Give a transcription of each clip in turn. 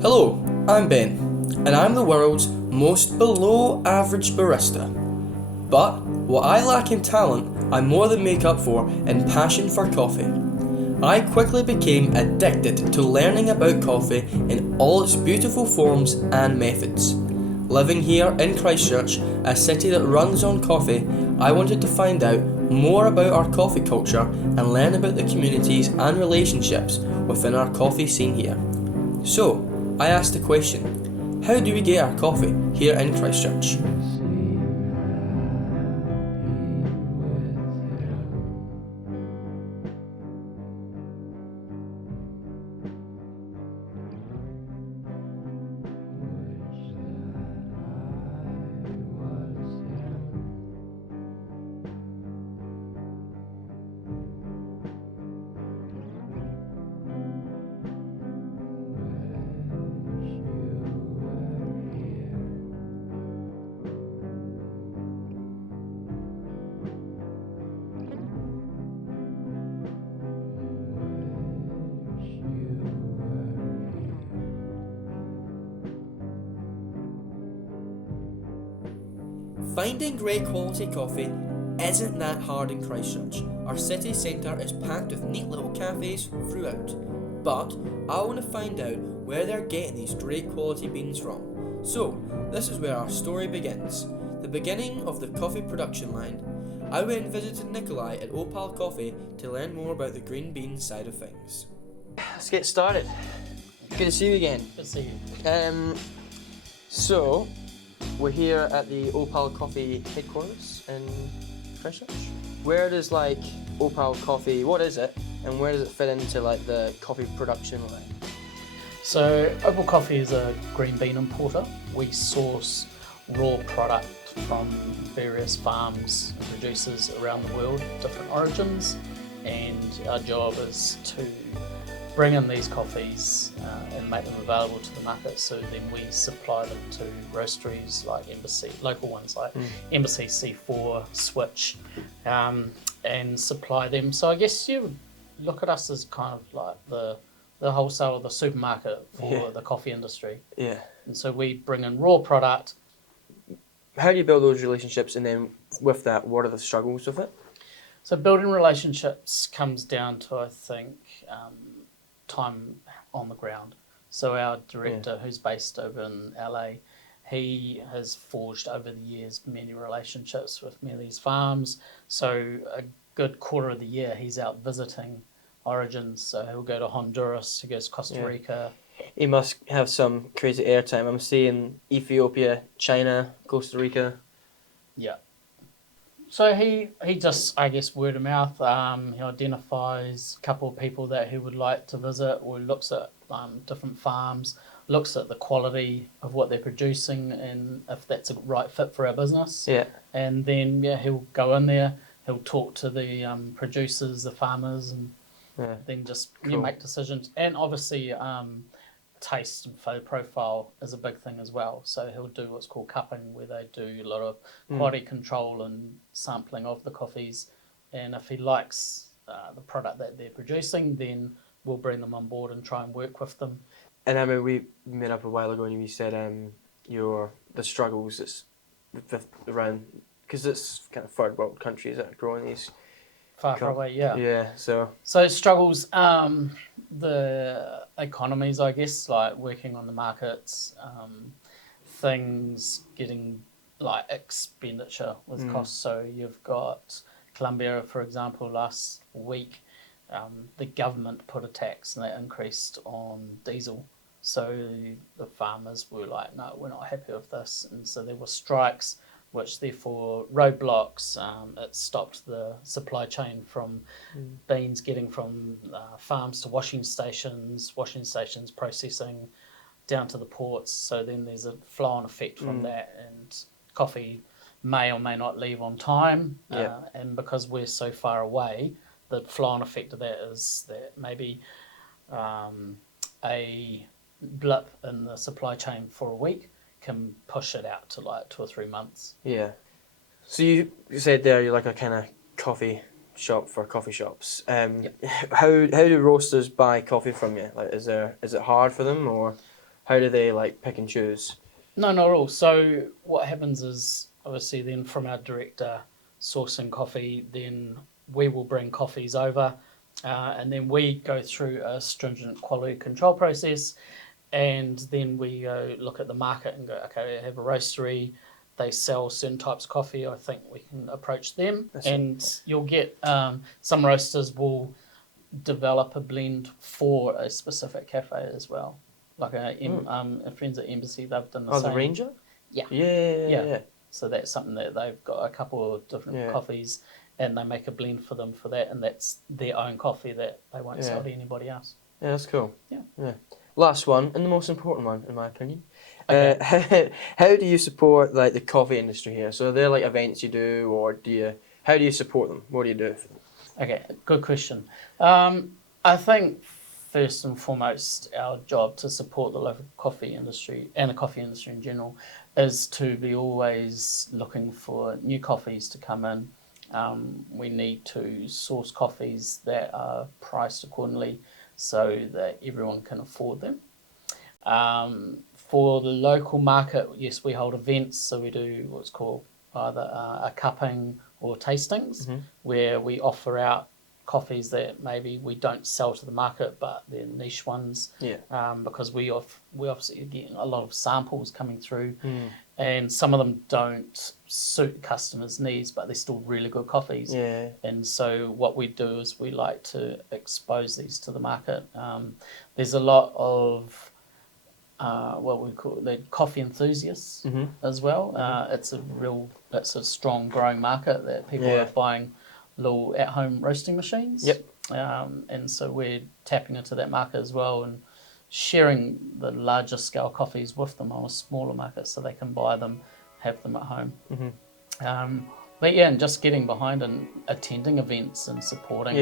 Hello, I'm Ben, and I'm the world's most below average barista. But what I lack in talent, I more than make up for in passion for coffee. I quickly became addicted to learning about coffee in all its beautiful forms and methods. Living here in Christchurch, a city that runs on coffee, I wanted to find out more about our coffee culture and learn about the communities and relationships within our coffee scene here. So, I asked the question, how do we get our coffee here in Christchurch? Finding great quality coffee isn't that hard in Christchurch. Our city centre is packed with neat little cafes throughout. But I want to find out where they're getting these great quality beans from. So, this is where our story begins. The beginning of the coffee production line. I went and visited Nikolai at Opal Coffee to learn more about the green bean side of things. Let's get started. Good to see you again. Good to see you. So, we're here at the Opal Coffee headquarters in Christchurch. Where does Opal Coffee, what is it, and where does it fit into the coffee production line? So Opal Coffee is a green bean importer. We source raw product from various farms and producers around the world, different origins, and our job is to bring in these coffees and make them available to the market. So then we supply them to roasteries like Embassy, local ones like Embassy, C4, Switch, and supply them. So I guess you look at us as kind of like the wholesale or the supermarket for the coffee industry. Yeah. And so we bring in raw product. How do you build those relationships, and then with that, what are the struggles with it? So building relationships comes down to, I think, time on the ground. So our director, who's based over in LA, he has forged over the years many relationships with many of these farms. So a good quarter of the year he's out visiting origins. So he'll go to Honduras, he goes to Costa Rica. He must have some crazy airtime. I'm seeing Ethiopia, China, Costa Rica. Yeah. So he just, I guess, word of mouth, he identifies a couple of people that he would like to visit, or looks at different farms, looks at the quality of what they're producing and if that's a right fit for our business. Yeah. And then, he'll go in there, he'll talk to the producers, the farmers, and then just make decisions. And obviously, taste and flavor profile is a big thing as well. So he'll do what's called cupping, where they do a lot of quality control and sampling of the coffees. And if he likes the product that they're producing, then we'll bring them on board and try and work with them. And I mean, we met up a while ago, and you said the struggles that's around, because it's kind of third world countries that are growing these. Far away, yeah. Yeah, so struggles, the economies, I guess, like working on the markets, things getting like expenditure with costs. So you've got Colombia, for example, last week, the government put a tax and they increased on diesel. So the farmers were like, no, we're not happy with this. And so there were strikes, which therefore roadblocks, it stopped the supply chain from beans getting from farms to washing stations processing down to the ports. So then there's a flow-on effect from that, and coffee may or may not leave on time. And because we're so far away, the flow-on effect of that is that maybe a blip in the supply chain for a week can push it out to like 2 or 3 months. Yeah. So you said there you're like a kind of coffee shop for coffee shops. Yep. How do roasters buy coffee from you? Like, is it hard for them, or how do they like pick and choose? No, not at all. So what happens is obviously then from our director sourcing coffee, then we will bring coffees over, and then we go through a stringent quality control process, and then we go look at the market and go, okay, I have a roastery, they sell certain types of coffee, I think we can approach them. And you'll get some roasters will develop a blend for a specific cafe as well. Like a friends at Embassy, they've done the same. The Ranger? Yeah. Yeah. So that's something that they've got a couple of different coffees, and they make a blend for them for that, and that's their own coffee that they won't sell to anybody else. Yeah, that's cool. Yeah. Last one, and the most important one, in my opinion. Okay. How do you support like the coffee industry here? So are there like events you do, or how do you support them? What do you do? Okay, good question. I think first and foremost, our job to support the local coffee industry and the coffee industry in general is to be always looking for new coffees to come in. We need to source coffees that are priced accordingly so that everyone can afford them. For the local market, yes, we hold events, so we do what's called either a cupping or tastings, where we offer out coffees that maybe we don't sell to the market, but they're niche ones. Because we obviously get a lot of samples coming through, and some of them don't suit customers' needs, but they're still really good coffees. And so what we do is we like to expose these to the market. There's a lot of what we call the coffee enthusiasts as well. It's a strong growing market that people are buying little at-home roasting machines. And so we're tapping into that market as well and sharing the larger scale coffees with them on a smaller market so they can buy them, have them at home. And just getting behind and attending events and supporting.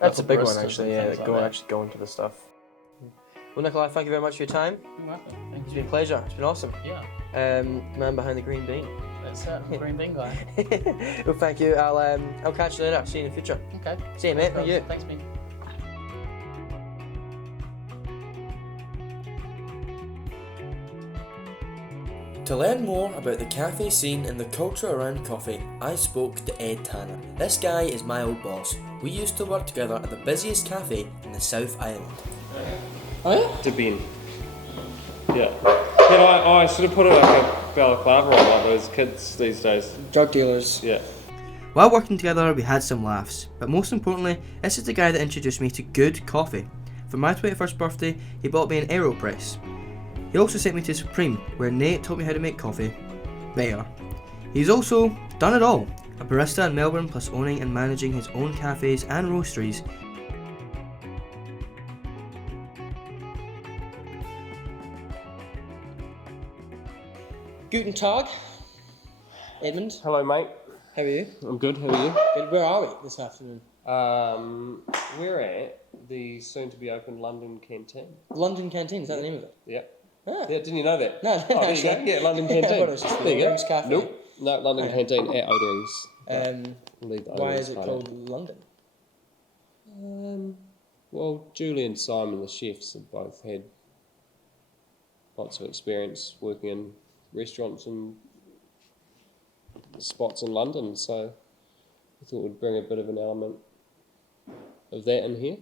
That's a big one actually. Like go into the stuff. Well, Nicola, thank you very much for your time. You're welcome. Thank It's you. been a pleasure. It's been awesome. Man behind the green bean. That's it. I'm a green bean guy. Well, thank you. I'll catch you later. See you in the future. Okay. See you, mate. Thank you. Thanks, mate. To learn more about the cafe scene and the culture around coffee, I spoke to Ed Tanner. This guy is my old boss. We used to work together at the busiest cafe in the South Island. Oh yeah? To Ben. Yeah. I sort of put it like a balaclava on like those kids these days. Drug dealers. Yeah. While working together, we had some laughs, but most importantly, this is the guy that introduced me to good coffee. For my 21st birthday, he bought me an AeroPress. He also sent me to Supreme, where Nate taught me how to make coffee. There. He's also done it all. A barista in Melbourne, plus owning and managing his own cafes and roasteries. Guten Tag, Edmund. Hello, mate. How are you? I'm good. How are you? Good. Where are we this afternoon? We're at the soon-to-be opened London Canteen. London Canteen, is that the name of it? Yeah. Ah. Yeah. Didn't you know that? No, Oh, there you go. Yeah, London Canteen. I thought it was just there you go. Oderings Cafe. Nope. No, London Okay. Canteen at Oderings. Leave the Why Oderings is it part called London? out. Well, Julie and Simon, the chefs, have both had lots of experience working in restaurants and spots in London, so I thought we'd bring a bit of an element of that in here.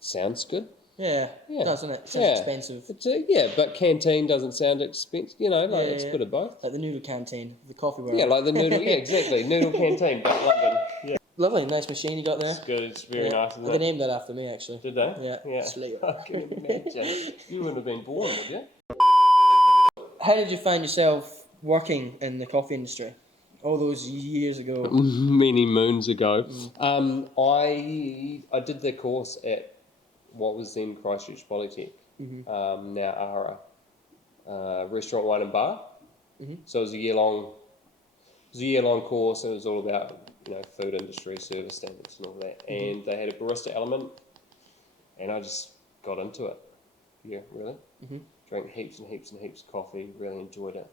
Sounds good. Yeah, Yeah. doesn't it? Sounds expensive. It's but canteen doesn't sound expensive. It's a bit of both. Like the noodle canteen, the coffee bar. Yeah, like the noodle. Yeah, exactly. Noodle canteen, but London. Yeah, Lovely, nice machine you got there. it's good. It's very nice. Isn't They it? named that after me, actually. Did they? Yeah. Slayer. I can imagine. You wouldn't have been born, would you? How did you find yourself working in the coffee industry all those years ago? Many moons ago. I did the course at what was then Christchurch Polytech, now ARA, restaurant, wine and bar. So it was a year long course, and it was all about food industry, service standards and all that. And they had a barista element, and I just got into it. year, really. Mhm. Drank heaps and heaps and heaps of coffee, really enjoyed it.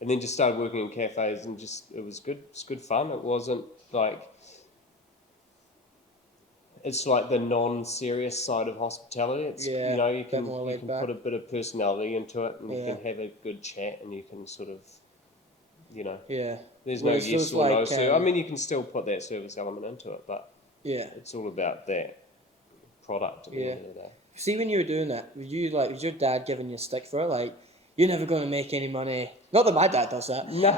And then just started working in cafes and just, it was good. It's good fun. It wasn't like, it's like the non-serious side of hospitality. It's, Yeah, you know, you bit can more you laid can back. put a bit of personality into it, and you Yeah. can have a good chat, and you can sort of, you know, Yeah. there's Whereas no yes those, or no. like, So I mean, you can still put that service element into it, but Yeah. it's all about that product at the end of the day. See, when you were doing that, was your dad giving you stick for it? Like, you're never going to make any money. Not that my dad does that. No,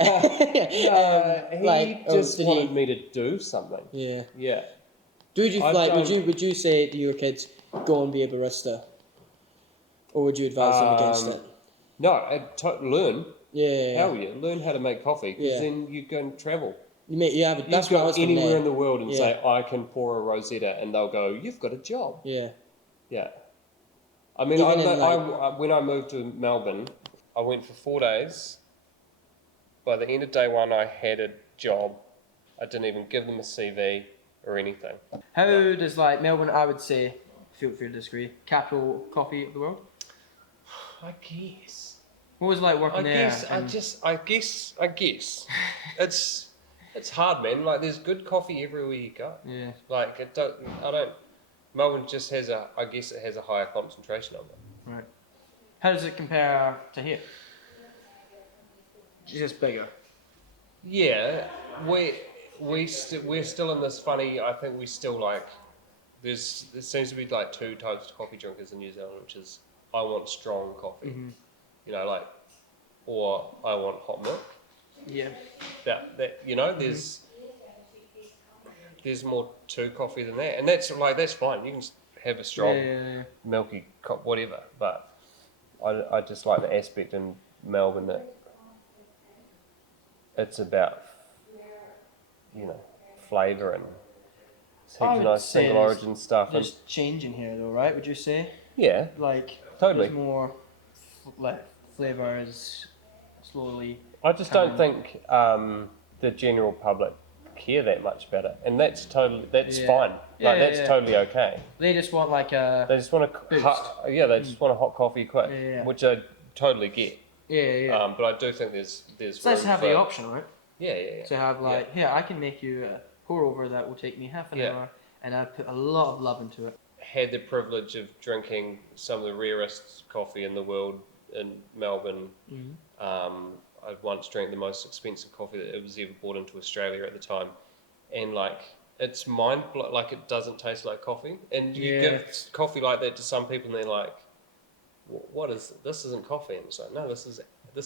he just wanted me to do something. Yeah. Yeah. Would you I like? don't- Would you say to your kids, go and be a barista, or would you advise them against it? No, learn. Yeah. Hell yeah, learn how to make coffee, because Yeah. then you go and travel. That's You what I go was anywhere in there. the world and Yeah. say, I can pour a Rosetta, and they'll go, you've got a job. Yeah. Yeah. I mean, Even when I moved to Melbourne, I went for 4 days. By the end of day one, I had a job. I didn't even give them a CV or anything. How does Melbourne? I would say, feel free to disagree. Capital coffee of the world. I guess. What was it like working there? I guess. It's hard, man. Like, there's good coffee everywhere you go. Yeah. Like, Melbourne just has I guess it has a higher concentration of it. Right. How does it compare to here? Just bigger. Yeah, we're still in this funny. I think we still like. There seems to be like two types of coffee drinkers in New Zealand, which is I want strong coffee, you know, like, or I want hot milk. Yeah. That you know, there's more to coffee than that, and that's fine. You can have a strong milky whatever, but I just like the aspect in Melbourne that it's about, you know, flavour and heaps of nice single origin stuff. There's change in here though, right? Would you say? Yeah, Like, totally. There's more flavours slowly. I just don't think the general public care that much about it, and that's fine. That's totally okay. They just want like a. They just want boost. They just want a hot coffee quick, which I totally get. Yeah. But I do think there's. It's nice to have the option, right? Yeah. To have here, I can make you a pour over that will take me half an hour, and I put a lot of love into it. Had the privilege of drinking some of the rarest coffee in the world in Melbourne. I once drank the most expensive coffee that was ever brought into Australia at the time, and like it's like it doesn't taste like coffee. And you give coffee like that to some people, and they're like, "What is this? Isn't coffee?" And it's like, no, this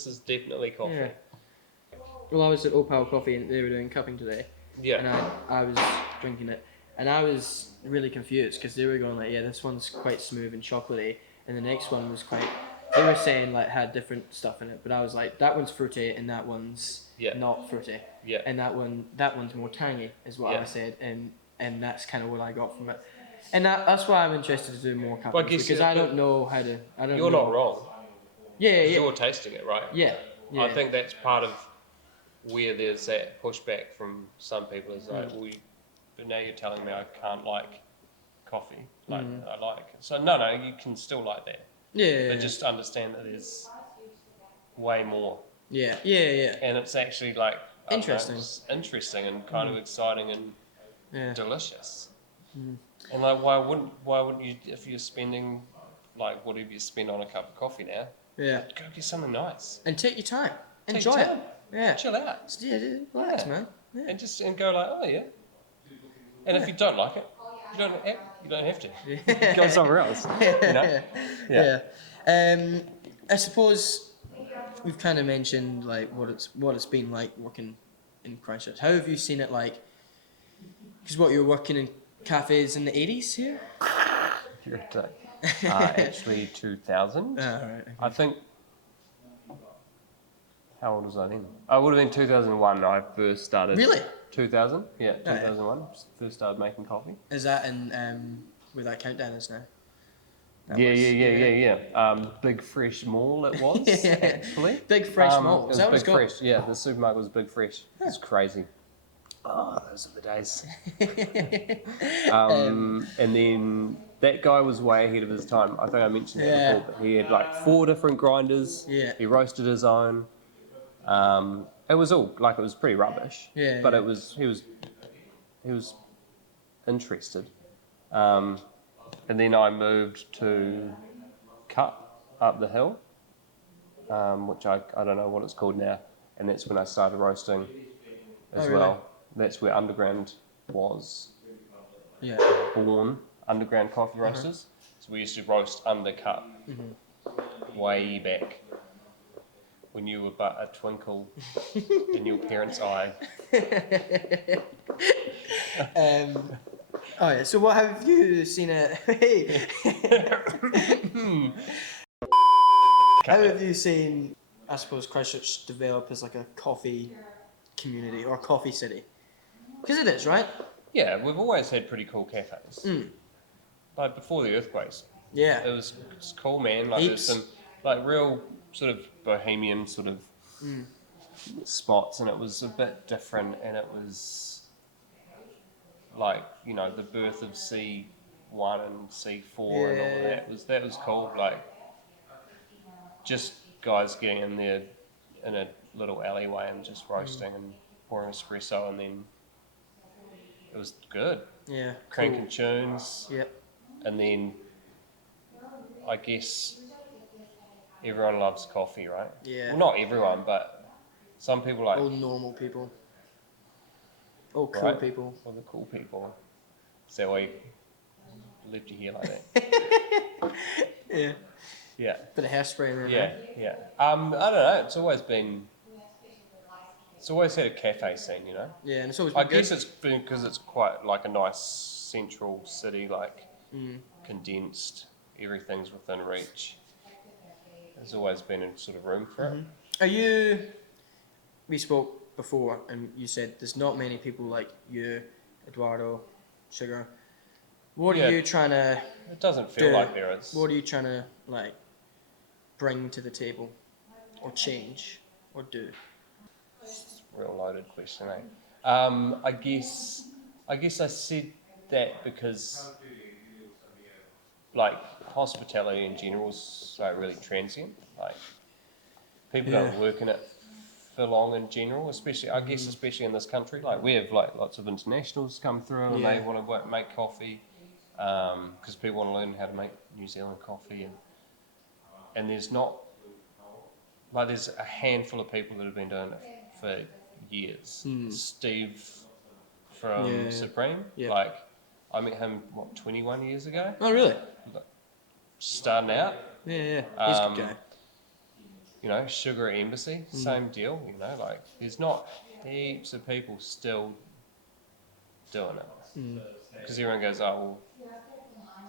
is definitely coffee. Yeah. Well, I was at Opal Coffee and they were doing cupping today. Yeah. And I was drinking it, and I was really confused because they were going like, "Yeah, this one's quite smooth and chocolatey," and the next one was quite. They were saying like had different stuff in it, but I was like, that one's fruity and that one's not fruity. Yeah. And that one's more tangy, is what I said, and that's kind of what I got from it. And that's why I'm interested to do more cuppings, because I don't know how to. You're not wrong. Yeah. You're tasting it, right? Yeah. I think that's part of where there's that pushback from some people. Is like, but now you're telling me I can't like coffee, like I like it. So no, you can still like that. Yeah. But just understand that there's way more. Yeah. And it's actually like interesting and kind of exciting and delicious. And like, why wouldn't you, if you're spending like whatever you spend on a cup of coffee now? Yeah. Go get something nice. And take your time. Enjoy it. Yeah. Chill out. Yeah, relax, man. Yeah. And go like, oh yeah. And if you don't like it, you don't have to. Go somewhere else. You know? Yeah. I suppose we've kind of mentioned like what it's been like working in Christchurch. How have you seen it like? Because you're working in cafes in the 80s here. You're a dick. Actually, 2000. Right. Okay. I think. How old was I then? I would have been 2001. I first started. Really? 2000. Yeah, 2001. First started making coffee. Is that in where that countdown is now? Yeah. Big Fresh Mall it was, actually. Big Fresh Mall. Is that what it's called? Fresh, yeah. The supermarket was Big Fresh. It's crazy. Oh, those are the days. And then that guy was way ahead of his time. I think I mentioned that Yeah. before, but he had like 4 different grinders. Yeah. He roasted his own. It was all like it was pretty rubbish. Yeah, But yeah. he was interested. And then I moved to Cup up the hill, which I don't know what it's called now, and that's when I started roasting as really? well. That's where Underground was Yeah. born, Underground Coffee Roasters. So we used to roast under Cup way back when you were but a twinkle in your parents' eye. Oh yeah. So what have you seen? Hey. How have you seen? I suppose Christchurch develop as like a coffee community or coffee city? Because it is, right? Yeah, we've always had pretty cool cafes. Like before the earthquakes. Yeah. It's cool, man. Like Heaps. there's some like real sort of bohemian sort of spots, and it was a bit different, and it was like, you know, the birth of C1 and C4 and all of that was cool. Like just guys getting in there in a little alleyway and just roasting and pouring espresso, and then it was good. Yeah. Cranking tunes. Yep. And then I guess everyone loves coffee, right? Yeah. Well, not everyone, but some people like All normal people. All cool right? people. All the cool people. Is that why you left your hair like that? Yeah. Yeah. Bit of hairspray in there. Yeah, yeah. I don't know. It's always had a cafe scene, you know. Yeah, and it's always I been good. guess it's been because it's quite like a nice central city, like condensed. Everything's within reach. There's always been a sort of room for it. Are you? We spoke before, and you said there's not many people like you, Eduardo, Sugar. What Yeah. are you trying to? It doesn't feel do? like there is. What are you trying to like bring to the table, or change, or do? Real loaded question, eh? I guess I said that because like hospitality in general is like really transient. Like people don't work in it for long in general, especially I guess especially in this country. Like we have like lots of internationals come through and they want to make coffee because people want to learn how to make New Zealand coffee, and there's not like there's a handful of people that have been doing it for years. Steve from Supreme, like I met him 21 years ago, Oh really? starting out. Yeah. He's a good guy. You know, Sugar at Embassy, same deal. You know, like there's not heaps of people still doing it because everyone goes, oh well,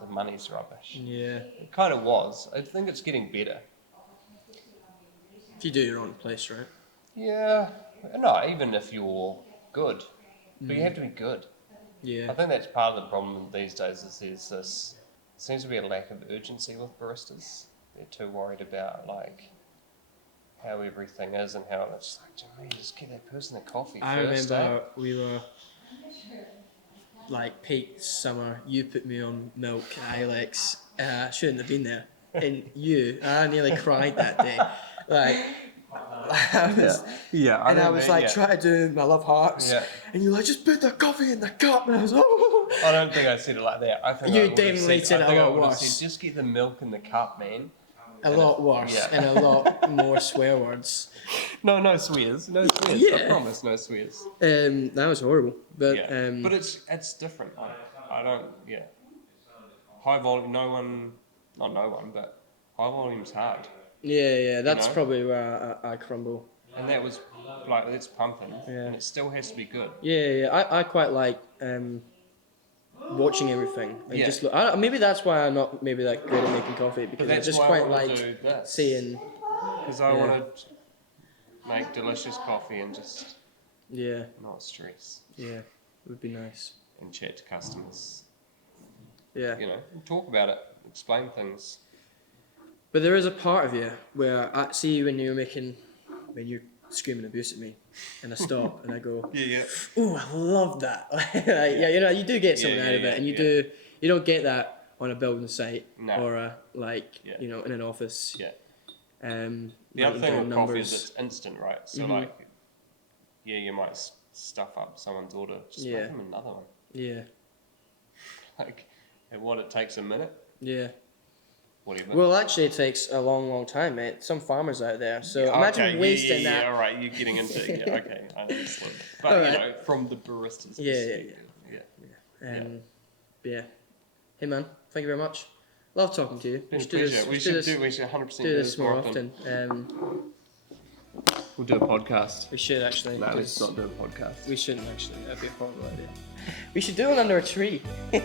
the money's rubbish. Yeah. It kind of was. I think it's getting better. If you do your own place, right? Yeah, no, even if you're good, but you have to be good. I Yeah. think that's part of the problem these days is there's this seems to be a lack of urgency with baristas. They're too worried about like how everything is and how it's like, just get that person the coffee I first. remember we were like peak summer. You put me on milk, Alex. I shouldn't have been there. And I nearly cried that day. Like I was, Yeah, I was like trying to do my love hearts, Yeah. and you're like, just put the coffee in the cup, and I was oh. I don't think I said it like that. I think You I would've definitely said it I think a lot I would've worse. said, just get the milk in the cup, man. A lot worse yeah. and a lot more swear words. No swears. No swears. Yeah. I promise, no swears. That was horrible. But Yeah. But it's different. I don't. Yeah. High volume. Not no one, but high volume's hard. yeah, that's know? probably where I crumble. And that was like it's pumping, Yeah. and it still has to be good. Yeah. I quite like watching everything and Yeah. just look. Maybe that's why I'm not maybe that good at making coffee because I that's just why I quite wanna like do this. seeing. Because I want to make delicious coffee and just Yeah, not stress it would be nice. and chat to customers. Yeah, You know, talk about it, explain things. but there is a part of you where I see you when you're screaming abuse at me, and I stop and I go, Yeah. "Ooh, I love that!" Like, yeah, you do get something Yeah, out of yeah, it, and yeah. you don't get that on a building site No. or a Yeah. you know, in an office. Yeah. The writing other thing down with coffee is numbers. it's instant, right? So like, yeah, you might stuff up someone's order. Just make them another one. Yeah. Like, and what it takes a minute. Yeah. Whatever. Well, actually, it takes a long, long time, mate. Some farmers out there. So imagine wasting that. Yeah, all right, you're getting into it. Yeah, okay, I understand. But, All you right. know, from the barista's Yeah. perspective. Yeah. Hey, man. Thank you very much. Love talking to you. Been a do pleasure. this. We should 100% do this more often. We'll do a podcast. We should actually. No, let's not do a podcast. We shouldn't actually. That'd be a horrible idea. We should do one under a tree. We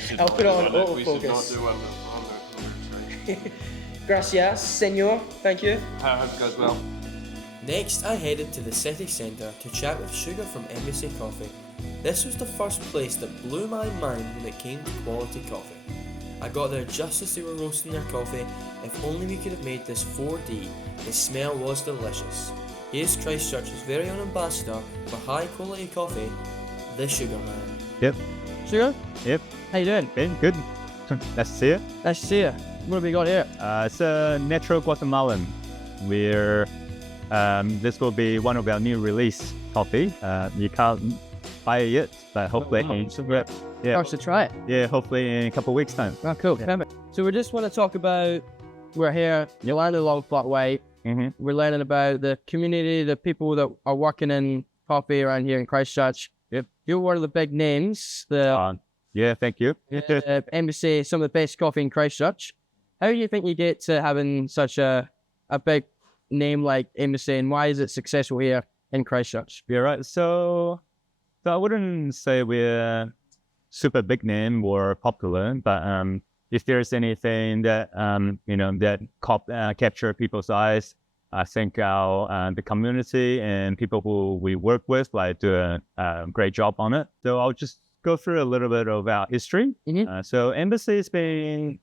should I'll not put it do on one. We should not autofocus. do one on the tree. Gracias, senor. Thank you. I hope it goes well. Next, I headed to the city centre to chat with Sugar from Embassy Coffee. This was the first place that blew my mind when it came to quality coffee. I got there just as they were roasting their coffee. If only we could have made this 4D, the smell was delicious. Here's Christchurch's very own ambassador for high quality coffee, the Sugar Man. Yep. Sugar, Yep. how you doing? Been good. Nice to see you. Nice to see you. What have we got here? It's a natural Guatemalan. We're this will be one of our new release coffee. You can't buy it yet, but hopefully, yeah, First to try it. yeah, hopefully in a couple of weeks' time. Oh, cool. Perfect. So we just want to talk about, we're here, you landed along Flat Way. Mm-hmm. We're learning about the community, the people that are working in coffee around here in Christchurch. Yep. You're one of the big names, the Yeah, thank you. embassy, some of the best coffee in Christchurch. How do you think you get to having such a big name like Embassy, and why is it successful here in Christchurch? Yeah, right. So I wouldn't say we're super big name or popular, but if there's anything that that capture people's eyes, I think our the community and people who we work with do a great job on it. So I'll just go through a little bit of our history. Mm-hmm. So Embassy has been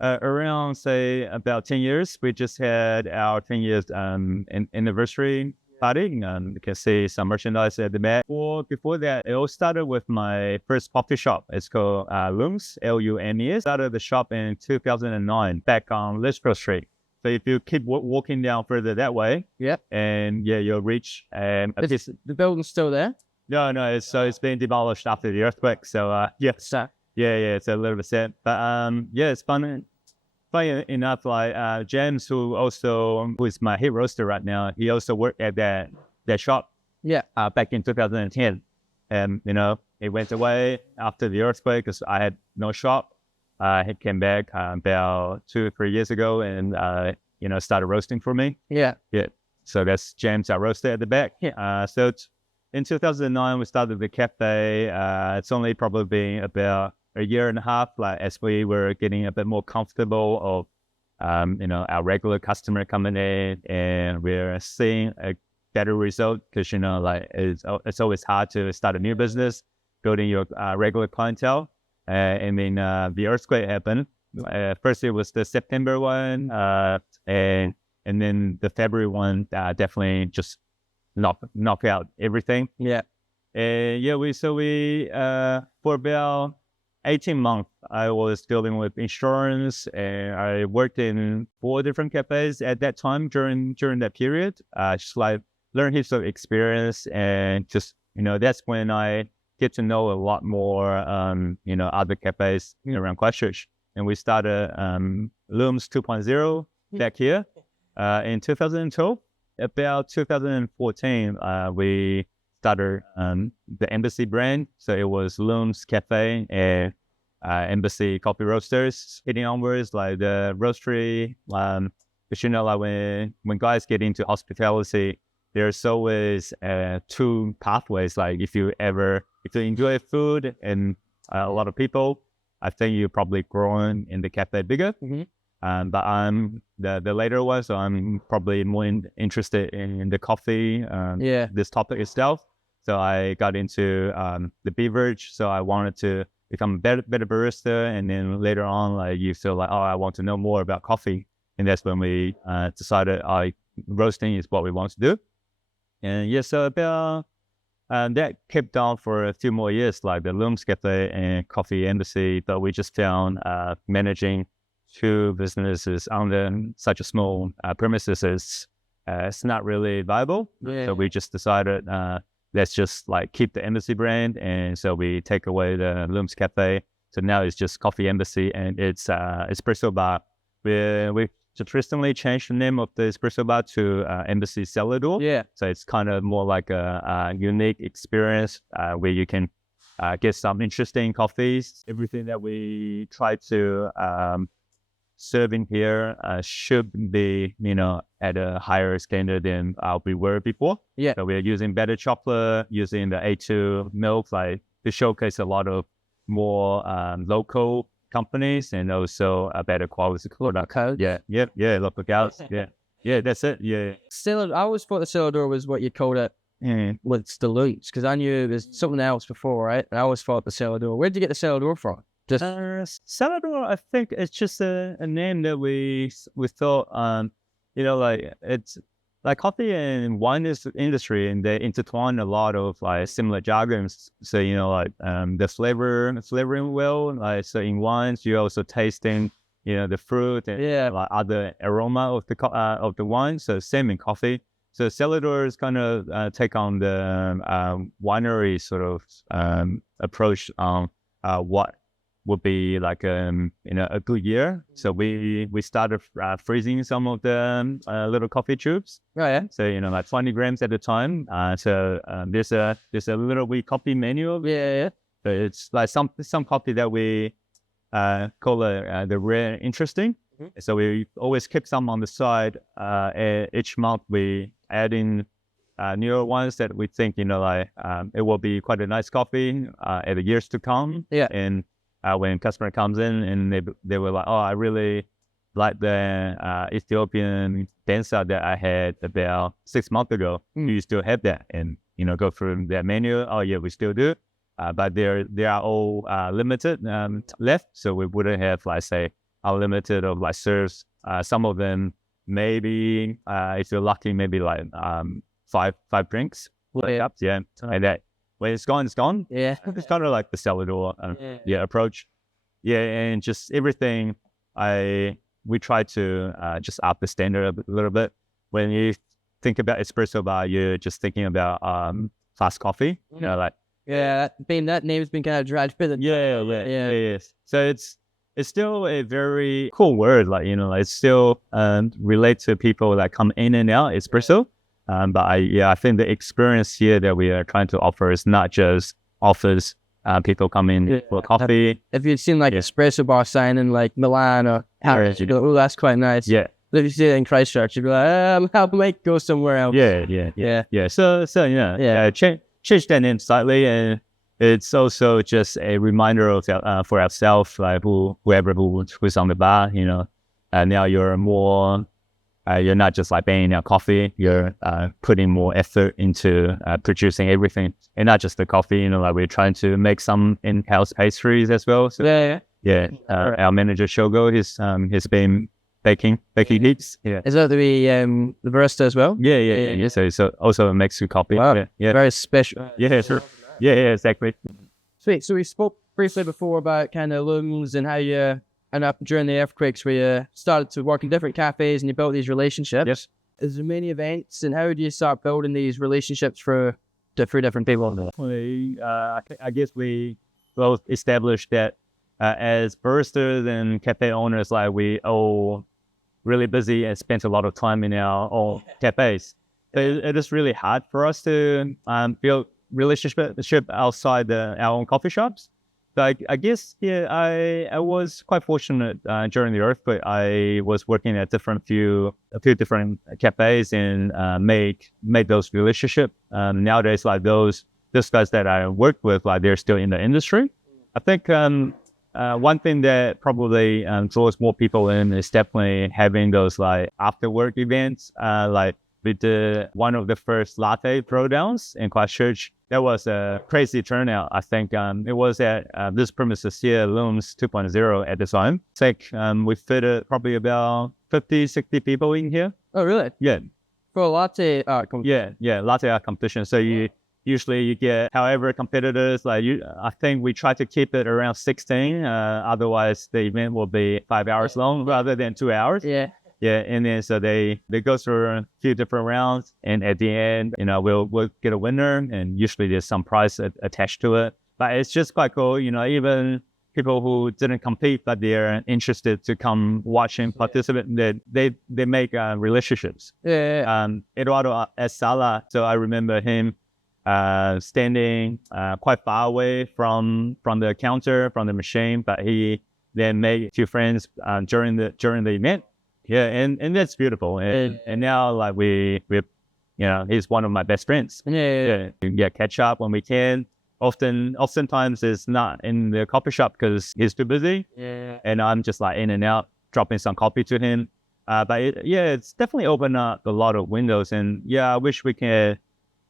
around, say, about 10 years. We just had our 10 years anniversary party. You can see some merchandise at the back. Before that, it all started with my first coffee shop. It's called Lumes, Lumes. Started the shop in 2009 back on Lisbon Street. So if you keep walking down further that way, and you'll reach The building's still there? No, it's been demolished after the earthquake. So So, it's a little bit sad, but it's fun. Funny enough, James, who is my head roaster right now, he also worked at that shop. Back in 2010, and he went away after the earthquake because I had no shop. He came back about 2 or 3 years ago and started roasting for me. yeah. So that's James, our roaster at the back. In 2009, we started the cafe. It's only probably been about a year and a half, as we were getting a bit more comfortable of, our regular customer coming in, and we're seeing a better result because, it's always hard to start a new business, building your regular clientele. And then the earthquake happened. First, it was the September one, and then the February one definitely just knock out everything. Yeah. We for about 18 months, I was dealing with insurance, and I worked in 4 different cafes at that time during that period. Just learn heaps of experience, and just that's when I get to know a lot more other cafes around Christchurch. And we started Looms 2.0 back here in 2012. About 2014, we started the Embassy brand. So it was Looms Cafe and Embassy Coffee Roasters. Heading onwards, the roastery, when guys get into hospitality, there's always 2 pathways. If you enjoy food and a lot of people, I think you're probably growing in the cafe bigger. Mm-hmm. But I'm the later one, so I'm probably more interested in the coffee, this topic itself. So I got into the beverage. So I wanted to become a better barista, and then later on, you feel I want to know more about coffee, and that's when we decided roasting is what we want to do. And so about that kept on for a few more years, like the Looms Cafe and Coffee Embassy. But we just found managing two businesses under such a small premises is it's not really viable. Yeah. So we just decided let's just like keep the Embassy brand, and so we take away the Looms Cafe. So now it's just Coffee Embassy, and it's espresso bar. We just recently changed the name of the espresso bar to Embassy Cellar Door. Yeah. So it's kind of more like a unique experience where you can get some interesting coffees. Everything that we try to serve in here should be, at a higher standard than we were before. Yeah. So we're using better chocolate, using the A2 milk, like to showcase a lot of more local companies and also a better quality product. Codes. Yeah, local cows. Yeah, that's it. Yeah. Cellar, I always thought the cellar door was what you called it with the loops, because I knew there's something else before, right? And I always thought the cellar door. Where'd you get the cellar door from? Just Salvador, I think it's just a name that we thought, like it's like coffee and wine industry, and they intertwine a lot of like similar jargons. So the flavoring well. Like so in wines, you're also tasting the fruit and like other aroma of the wine. So same in coffee. So Celador is kind of take on the winery sort of approach on what would be like a good year. So we started freezing some of the little coffee tubes. Oh yeah. So like 20 grams at a time. So there's a little wee coffee menu. Yeah. So it's like some coffee that we call the rare interesting. Mm-hmm. So we always keep some on the side. Each month we add in newer ones that we think it will be quite a nice coffee in the years to come. Yeah. And when customer comes in and they were like, oh, I really like the Ethiopian densa that I had about 6 months ago. Do you still have that? And go through their menu. Oh yeah, we still do. But they are all limited left, so we wouldn't have like say unlimited of like serves. Some of them maybe if you're lucky, maybe like five drinks. Yeah, and that when it's gone, it's gone. Yeah. It's kind of like the cellar door approach. Yeah, and just everything we try to just up the standard a little bit. When you think about espresso bar, you're just thinking about fast coffee. Like that name's been kind of dragged with it. Yeah. So it's still a very cool word. Like it's still relate to people that come in and out espresso. But I think the experience here that we are trying to offer is not just offers people come in for coffee. If you'd seen like espresso bar sign in like Milan or Paris, you'd go, oh, that's quite nice. Yeah. But if you see it in Christchurch, you'd be like, I might go somewhere else. Yeah. So change that name slightly, and it's also just a reminder of for ourselves, like whoever who's on the bar, now you're more. You're not just like banging out coffee. You're putting more effort into producing everything, and not just the coffee. Like we're trying to make some in-house pastries as well. So our manager Shogo, he's been baking heaps. Yeah. Is that the barista as well? Yeah. So also makes good coffee. Wow. Yeah. Very special. Yeah, sure. Yeah, exactly. Sweet. So we spoke briefly before about kind of looms and how you. And up during the earthquakes, where you started to work in different cafes and you built these relationships. Yes. Is there many events, and how do you start building these relationships for different people? I guess we both established that as baristas and cafe owners, like we all really busy and spent a lot of time in our own cafes. It is really hard for us to build relationship outside our own coffee shops. So I guess, I was quite fortunate during the earthquake. I was working at a few different cafes and made those relationships. Nowadays, like those guys that I worked with, like they're still in the industry. I think one thing that probably draws more people in is definitely having those like after work events. Like we did one of the first latte throwdowns in Christchurch. That was a crazy turnout. I think it was at this premises here, Looms 2.0 at the time. I think we fitted probably about 50, 60 people in here. Oh, really? Yeah. For a latte art competition. Yeah, latte art competition. So you usually you get however competitors, like I think we try to keep it around 16. Otherwise the event will be 5 hours long rather than 2 hours. Yeah. Yeah, and then so they go through a few different rounds, and at the end, we'll get a winner, and usually there's some prize attached to it. But it's just quite cool, even people who didn't compete but they're interested to come watch and participate. They make relationships. Yeah. Eduardo at Sala, so I remember him standing quite far away from the counter, from the machine, but he then made a few friends during the event. Yeah, and that's beautiful. And now like he's one of my best friends. Yeah. We catch up when we can. Oftentimes it's not in the coffee shop because he's too busy. Yeah. And I'm just like in and out, dropping some coffee to him. But it's definitely opened up a lot of windows. And I wish we can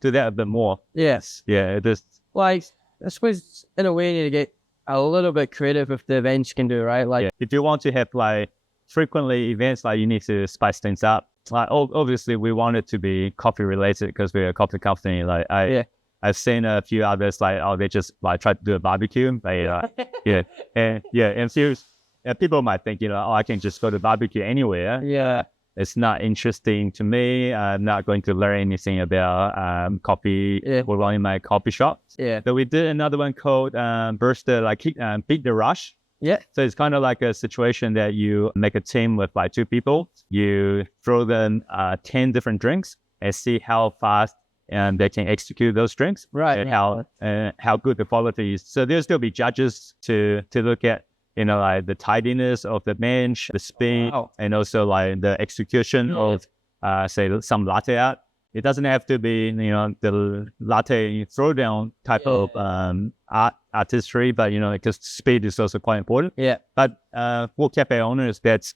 do that a bit more. Yes. Yeah, it is. Like, I suppose in a way you need to get a little bit creative with the events you can do, right? Like, if you want to have like frequently events, like you need to spice things up. Like obviously we want it to be coffee related because we're a coffee company. Like I've seen a few others like they just like try to do a barbecue. But and people might think I can just go to barbecue anywhere. Yeah. It's not interesting to me. I'm not going to learn anything about coffee or running my coffee shop. Yeah. So we did another one called Barista, like Beat the Rush. Yeah. So it's kind of like a situation that you make a team with like 2 people. You throw them 10 different drinks and see how fast they can execute those drinks. Right. And how good the quality is. So there'll still be judges to look at, like the tidiness of the bench, the speed, and also like the execution of, say, some latte art. It doesn't have to be, the latte throwdown type of artistry, but, because speed is also quite important. Yeah. But for cafe owners, that's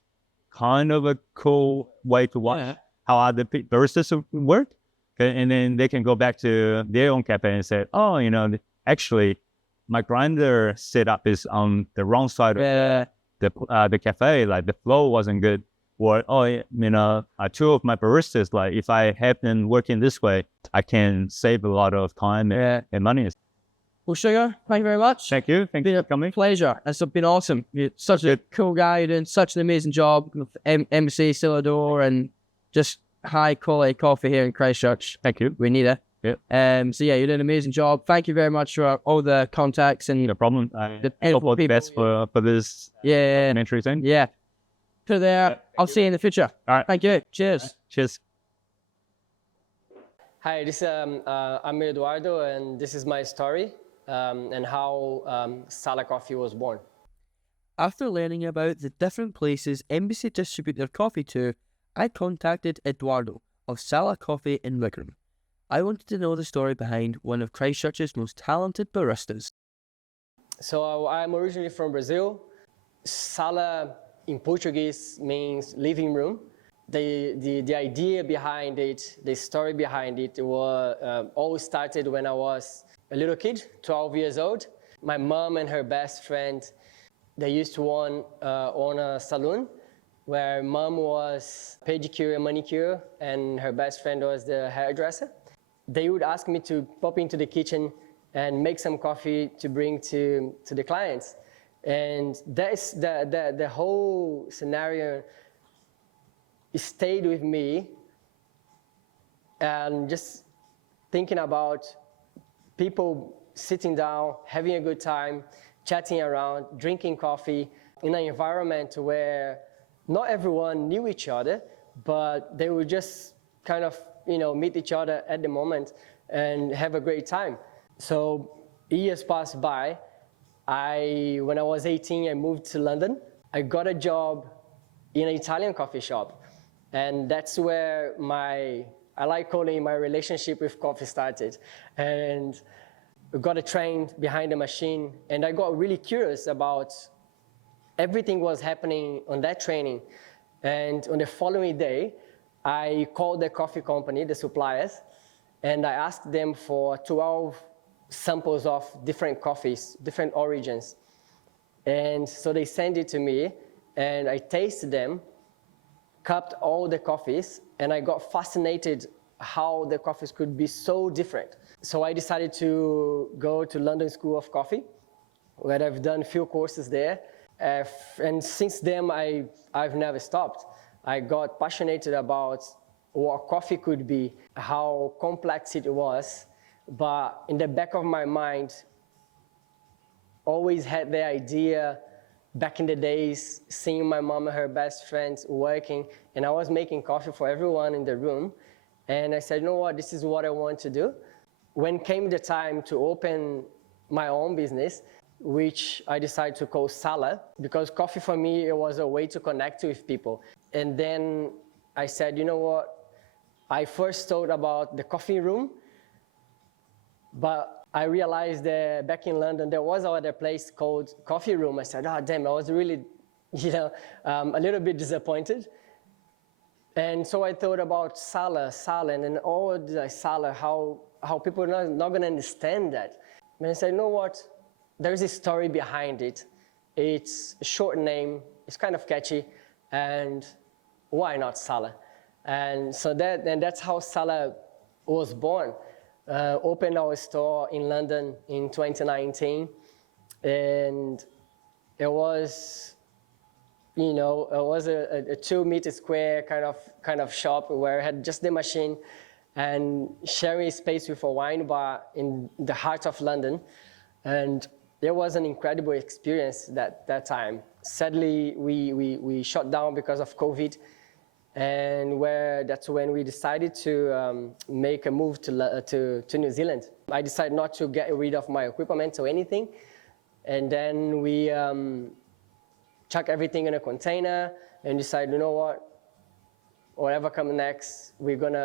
kind of a cool way to watch how other baristas work. Okay? And then they can go back to their own cafe and say, actually, my grinder setup is on the wrong side of the cafe. Like the flow wasn't good. Or, 2 of my baristas, like if I have them working this way, I can save a lot of time and money. Well, Sugar, thank you very much. Thank you. Thank you for coming. Pleasure. It's been awesome. You're such a cool guy. You're doing such an amazing job with MC Silador and just high quality coffee here in Christchurch. Thank you. We need it. Yeah. So you're doing an amazing job. Thank you very much for all the contacts and no problem. the hope all the best for this entry thing. Yeah. Put it there. I'll see you in the future. All right. Thank you. Cheers. Cheers. Hi, I'm Eduardo, and this is my story and how Sala Coffee was born. After learning about the different places Embassy distribute their coffee to, I contacted Eduardo of Sala Coffee in Wigram. I wanted to know the story behind one of Christchurch's most talented baristas. So I'm originally from Brazil. Sala in Portuguese means living room. The idea behind it, the story behind it, all started when I was a little kid, 12 years old. My mom and her best friend, they used to own a salon where mom was pedicure and manicure and her best friend was the hairdresser. They would ask me to pop into the kitchen and make some coffee to bring to the clients. And that's the whole scenario stayed with me, and just thinking about people sitting down, having a good time, chatting around, drinking coffee in an environment where not everyone knew each other, but they would just kind of, meet each other at the moment and have a great time. So years passed by. When I was 18, I moved to London. I got a job in an Italian coffee shop. And that's where I like calling my relationship with coffee started. And I got trained behind the machine, and I got really curious about everything was happening on that training. And on the following day, I called the coffee company, the suppliers, and I asked them for 12 samples of different coffees, different origins. And so they sent it to me, and I tasted them, cupped all the coffees, and I got fascinated how the coffees could be so different. So I decided to go to London School of Coffee, where I've done a few courses there. And since then, I've never stopped. I got passionate about what coffee could be, how complex it was, but in the back of my mind, always had the idea back in the days, seeing my mom and her best friends working, and I was making coffee for everyone in the room. And I said, you know what, this is what I want to do. When came the time to open my own business, which I decided to call Sala, because coffee for me, it was a way to connect with people. And then I said, you know what, I first thought about the coffee room, but I realized that back in London, there was another place called Coffee Room. I said, oh, damn, I was really, a little bit disappointed. And so I thought about Sala, and then all the Sala, how people are not going to understand that. And I said, you know what? There's a story behind it. It's a short name, it's kind of catchy, and why not Sala? And so that's how Sala was born. Opened our store in London in 2019, and it was, a 2 meter square kind of shop where I had just the machine and sharing space with a wine bar in the heart of London, and it was an incredible experience that time. Sadly, we shut down because of COVID. And that's when we decided to make a move to New Zealand. I decided not to get rid of my equipment or anything. And then we chuck everything in a container and decide, you know what, whatever comes next,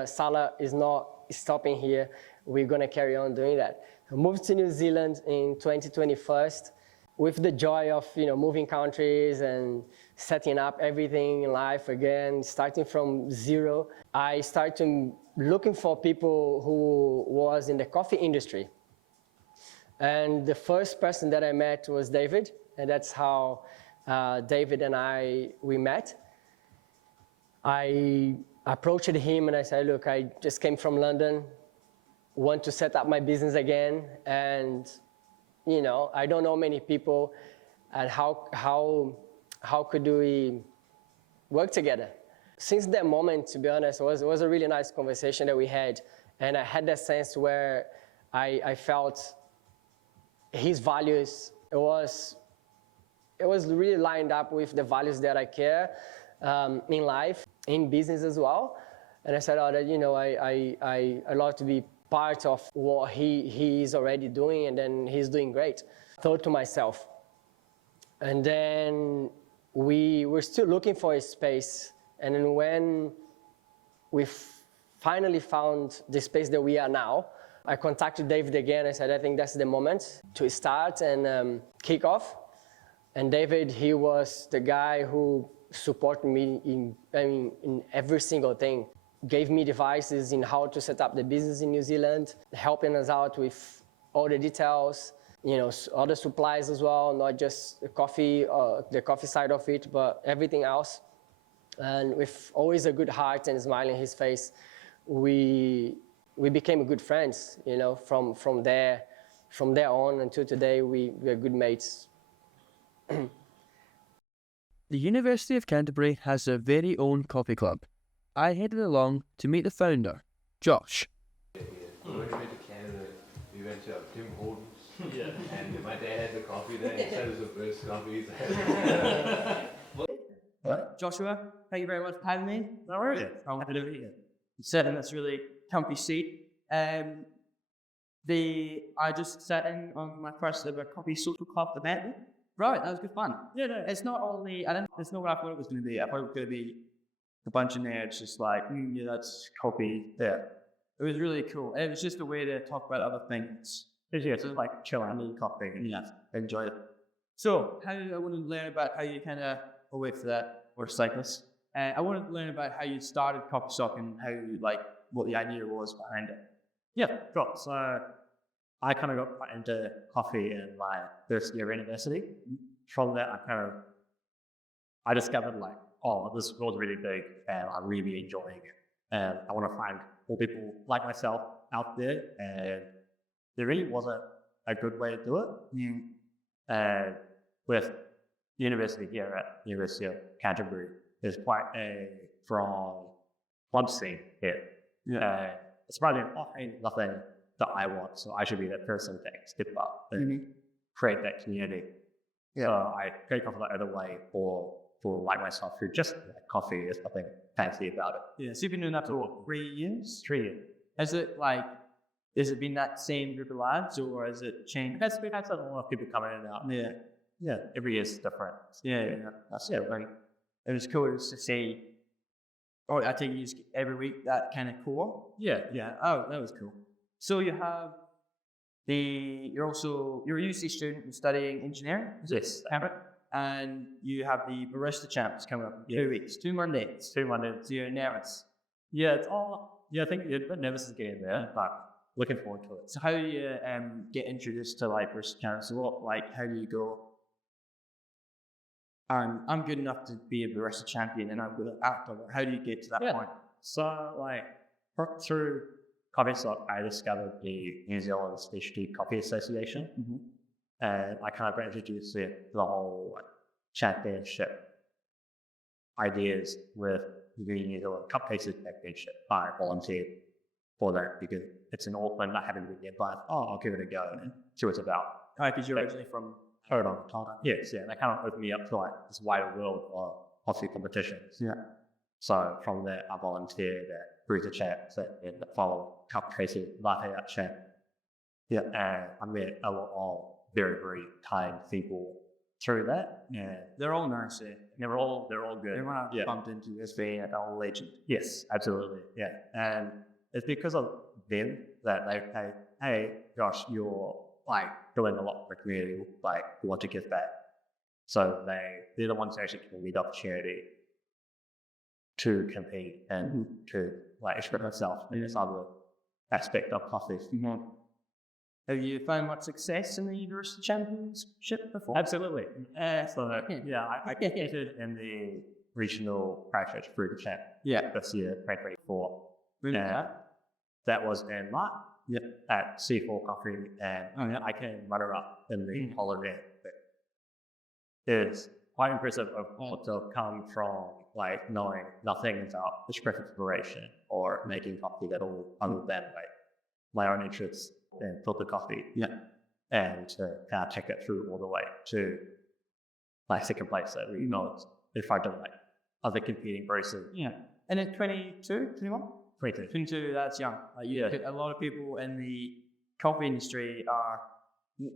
Sala is not stopping here. We're gonna carry on doing that. I moved to New Zealand in 2021 with the joy of moving countries and setting up everything in life again, starting from zero. I started looking for people who was in the coffee industry. And the first person that I met was David, and that's how David and we met. I approached him and I said, look, I just came from London, want to set up my business again, and I don't know many people, and how could we work together? Since that moment, to be honest, it was a really nice conversation that we had, and I had that sense where I felt his values, it was really lined up with the values that I care in life, in business as well. And I said, I love to be part of what he is already doing, and then he's doing great. I thought to myself. And then we were still looking for a space. And then when we finally found the space that we are now, I contacted David again. I said, I think that's the moment to start and kick off. And David, he was the guy who supported me in every single thing. Gave me devices in how to set up the business in New Zealand, helping us out with all the details, other supplies as well, not just the coffee side of it, but everything else. And with always a good heart and a smile in his face, we became good friends, from there on until today, we are good mates. The University of Canterbury has their very own coffee club. I headed along to meet the founder, Josh. When we went to Canada, we went to Tim Hortons. Yeah. And my dad had the coffee there. He said it was the first coffee he's had. What? Joshua, thank you very much for having me. No worries. I'm happy to be here. Sat in this really comfy seat. I just sat in on my first ever coffee social club event. Right, that was good fun. Yeah, no, it's not only, it's not what I thought it was going to be. I thought it was going to be a bunch of nerds just like, yeah, that's coffee. Yeah. It was really cool. It was just a way to talk about other things. Yeah, just like chill out and coffee. Yeah, enjoy it. So, I want to learn about how you kind of, wait for that, or cyclists. I wanted to learn about how you started Coffee Sock and how, what the idea was behind it. Yeah, sure. So I kind of got quite into coffee in my first year of university. From that, I discovered this world's really big and I'm really enjoying it. And I want to find more people like myself out there and there really wasn't a good way to do it. With university here at University of Canterbury, there's quite a strong club scene here. It's probably nothing that I want, so I should be that person that can step up and create that community. So I take off the other way for like myself who just like coffee is nothing fancy about it. Yeah, so you've been doing that for what, 3 years? 3 years. Has it been that same group of lads, or has it changed? We've had a lot of people come in and out. Yeah. Yeah, every year is different. Yeah. That's it. Right. It was cool to see. Oh, I think you use every week that kind of core. Yeah. Oh, that was cool. So you have you're a UC student and studying engineering. Yes. And you have the barista champs coming up in 2 weeks, 2 Mondays. 2 Mondays. So you're nervous. Yeah, it's all. Yeah, I think you're a bit nervous to get in there, but looking forward to it. So how do you get introduced to like barista champs? So how do you go? I'm good enough to be a barista champion, and I'm good at acting. How do you get to that point? So through Coffee Stock, I discovered the New Zealand Specialty Coffee Association, and I kind of got introduced to the whole championship ideas with the New Zealand Cup Cases Championship. I volunteered for that because it's in Auckland. I haven't been there, but I'll give it a go and see what it's about. Because you're originally from Tonga. Yes, yeah. They kind of opened me up to this wider world of coffee competitions. Yeah. So from there, I volunteered at Barista Champs and the following Cup Cases Latte Art Champ. Yeah. And I met a lot of very, very kind people through that. Yeah. They're all nice. They're all good. Everyone I've bumped into has been an old legend. Yes, absolutely. Yeah. And it's because of them that they say, hey, gosh, you're doing a lot for the community, you want to give back. So they're the ones who actually give me the opportunity to compete and to express myself in this other aspect of coffee. Have you found much success in the University Championship before? Absolutely. I competed in the regional Christchurch Fruit Champ this year, 2024. That was in March. At C4 Coffee, and I came runner-up in the whole event. It's quite impressive of what to come from knowing nothing about expressive preparation or making coffee at all other than my own interests in filter coffee. And to kind of take it through all the way to second place. So we know if I don't other competing baristas. And at 22, 21? 22, that's young. A lot of people in the coffee industry are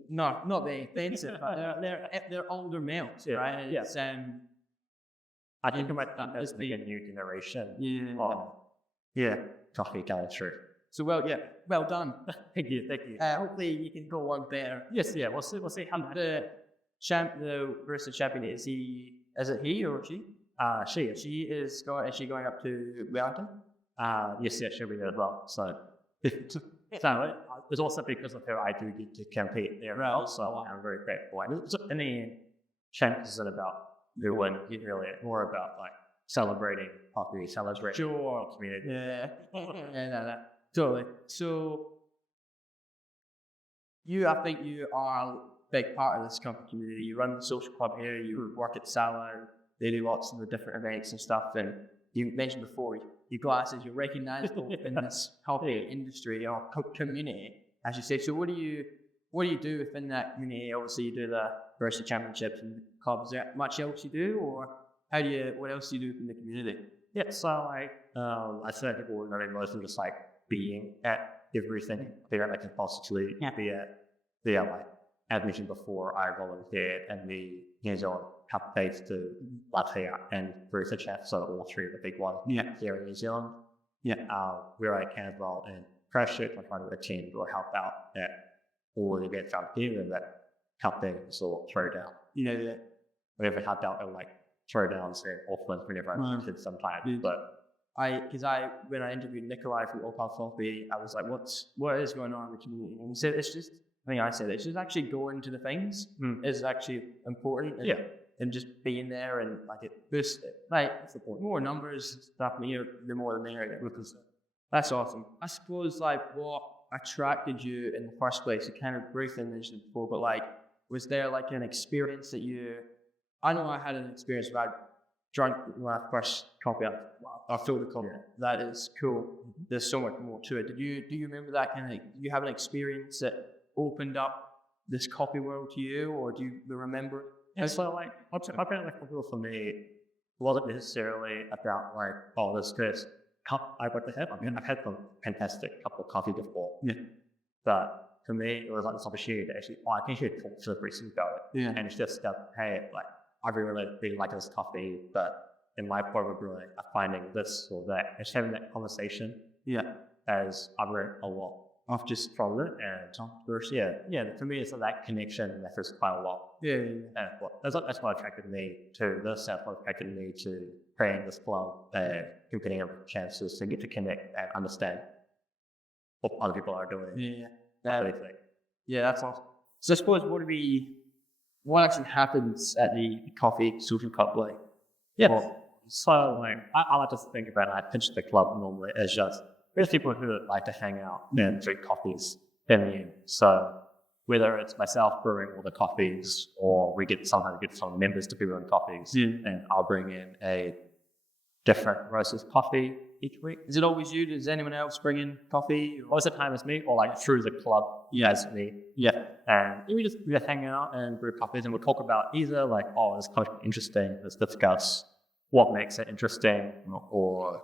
not being offensive, but they're older males, right? It's, I think about that as the new generation. Coffee coming through. So well done. Thank you. Hopefully you can go on better. Yes, we'll see how the barista champion is it he or she? She is going up to Wellington? Yes, she'll be there as well. So it's also because of her I do get to compete there as well. So I'm very grateful. In the end, champs isn't about who wins. It's really more about celebrating coffee, celebrating community. No, totally. So I think you are a big part of this coffee community. You run the social club here. You work at Sala. They do lots of the different events and stuff. And you mentioned before, your glasses, you're recognisable in this coffee industry or community, as you say. So what do you do within that community? Obviously, you do the barista championships and clubs. Is there much else you do, or what else do you do in the community? Yeah, so I say people would know me most of just being at everything there I can possibly be at. As mentioned before, I volunteered in the New Zealand Cup Days to Latte Art and Barista Champs, so all three of the big ones here in New Zealand. Where I can as well in Christchurch, I'm trying to attend or help out at all the events out here in that Cup Days or Throwdown. We ever helped out in Throwdowns in Auckland whenever I did sometimes. But when I interviewed Nikolai from Sala Coffee, I was like, what is going on in the community? And he said it's just actually going to the things is actually important. And just being there and it boosts it. It's the point. More numbers stuff, the more the merrier. That's awesome. I suppose what attracted you in the first place? You kind of briefly mentioned it before, but like, was there like an experience that I know I had an experience where I drank my first coffee. I filled the coffee. That is cool. There's so much more to it. Do you remember that kind of? Do you have an experience that opened up this coffee world to you, or do you remember? And so like, I found like for me, wasn't necessarily about like, oh, this cup I got to have. I mean, I've had some fantastic cup of coffee before. Yeah. But for me, it was like this opportunity to actually, I can actually talk to the person about it. Yeah. And it's just that, hey, like, I really like this coffee, but in my point of brewing, I'm finding this or that. Just having that conversation. Yeah. As I've learned a lot of just from it. And for me, it's that connection that matters quite a lot. Yeah. And that's what attracted me to this. That's what attracted me to creating this club and competing over chances to get to connect and understand what other people are doing. Yeah. Yeah, That's awesome. So I suppose what actually happens at the coffee social cup like? Yeah. So like, I like to think about it. I pitch the club normally as just there's people who like to hang out and drink coffees in the end. So whether it's myself brewing all the coffees, or we sometimes get some members to be brewing coffees, and I'll bring in a different roaster's coffee each week. Is it always you? Does anyone else bring in coffee? Most of the time it's me, or like through the club, as me. Yeah. And we just hang out and brew coffees, and we'll talk about either like, oh, this coffee is interesting. Let's discuss what makes it interesting, or